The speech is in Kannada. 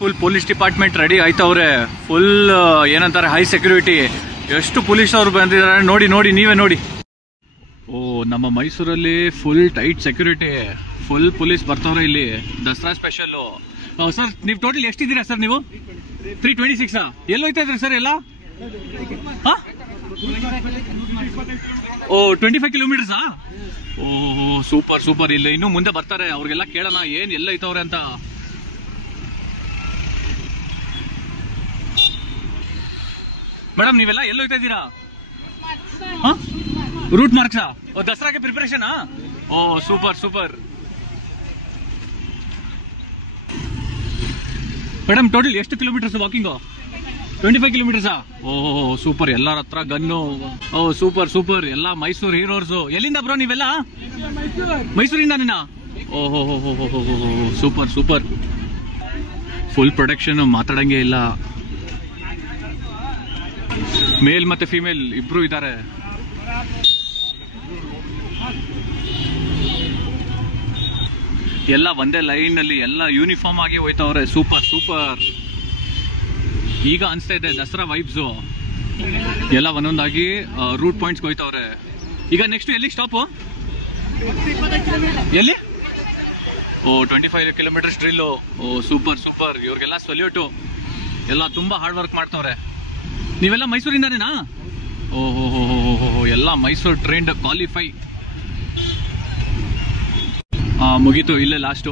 ಫುಲ್ ಪೊಲೀಸ್ ಡಿಪಾರ್ಟ್ಮೆಂಟ್ ರೆಡಿ ಆಯ್ತವ್ರೆ. ಫುಲ್ ಏನಂತಾರೆ ಹೈ ಸೆಕ್ಯೂರಿಟಿ. ಎಷ್ಟು ಪೊಲೀಸ್ ಅವ್ರು ಬಂದಿದ್ದಾರೆ ನೋಡಿ ನೋಡಿ, ನೀವೇ ನೋಡಿ. ಓ, ನಮ್ಮ ಮೈಸೂರಲ್ಲಿ full tight security, full police ಬರ್ತವ್ರೆ ಇಲ್ಲಿ ದಸರಾ ಸ್ಪೆಷಲ್. ಸರ್ ನೀವು ಟೋಟಲ್ ಎಷ್ಟಿದ್ದೀರಾ ಸರ್? ನೀವು 326. ಎಲ್ಲೋಯ್ತಾ ಇದ್ರಿ ಸರ್ ಎಲ್ಲ? ಓ, 25 ಕಿಲೋಮೀಟರ್ಸಾ? ಓ ಸೂಪರ್ ಸೂಪರ್. ಇಲ್ಲಿ ಇನ್ನೂ ಮುಂದೆ ಬರ್ತಾರೆ, ಅವ್ರಿಗೆಲ್ಲ ಕೇಳೋಣ ಏನ್ ಎಲ್ಲ ಐತವ್ರೆ ಅಂತ. ಮೇಡಮ್ ನೀವೆಲ್ಲ ಎಲ್ಲಿ ಹೋಗ್ತಾ ಇದ್ದೀರಾ? ರೂಟ್ ಮಾರ್ಕ್ಸಾ? ದಸರಾಗೆ ಪ್ರಿಪರೇಷನ್? ಓ ಸೂಪರ್ ಸೂಪರ್. ಮೇಡಮ್ ಟೋಟಲ್ ಎಷ್ಟು ಕಿಲೋಮೀಟರ್ಸ್ ವಾಕಿಂಗು? 25 ಕಿಲೋಮೀಟರ್ಸಾ? ಓಹೋ ಸೂಪರ್. ಎಲ್ಲರ ಹತ್ರ ಗನ್ನು. ಓ ಸೂಪರ್ ಸೂಪರ್. ಎಲ್ಲ ಮೈಸೂರು ಹೀರೋರ್ಸು. ಎಲ್ಲಿಂದ ಬ್ರೋ ನೀವೆಲ್ಲ? ಮೈಸೂರಿಂದ ನೀನಾ? ಓಹೋ ಸೂಪರ್ ಸೂಪರ್. ಫುಲ್ ಪ್ರೊಡಕ್ಷನ್, ಮಾತಾಡಂಗೆ ಇಲ್ಲ. ಮೇಲ್ ಮತ್ತೆ ಫಿಮೇಲ್ ಇಬ್ರು ಇದ್ದಾರೆ. ಎಲ್ಲ ಒಂದೇ ಲೈನ್ ಅಲ್ಲಿ ಎಲ್ಲ ಯೂನಿಫಾರ್ಮ್ ಆಗಿ ಹೋಯ್ತವ್ರೆ. Super super. ಈಗ ಅನ್ಸ್ತಾ ಇದೆ ದಸರಾ ವೈಬ್ಸು. ಎಲ್ಲ ಒಂದೊಂದಾಗಿ ರೂಟ್ ಪಾಯಿಂಟ್ಸ್ ಹೋಯ್ತವ್ರೆ. ಈಗ ನೆಕ್ಸ್ಟ್ ಎಲ್ಲಿ ಸ್ಟಾಪು? ಎಲ್ಲಿ? ಓ 25 ಕಿಲೋಮೀಟರ್ಸ್ ಡ್ರಿಲ್ಲು. ಓ ಸೂಪರ್ ಸೂಪರ್. ಇವ್ರಿಗೆಲ್ಲ ಸೊಲ್ಯೂಟು. ಎಲ್ಲ ತುಂಬಾ ಹಾರ್ಡ್ ವರ್ಕ್ ಮಾಡ್ತವ್ರೆ. ನೀವೆಲ್ಲ ಮೈಸೂರಿಂದಾನೇನಾ? ಓಹೋ ಎಲ್ಲ ಮೈಸೂರು ಟ್ರೈನ್ಡ್ ಕ್ವಾಲಿಫೈ. ಮುಗೀತು, ಇಲ್ಲೇ ಲಾಸ್ಟು.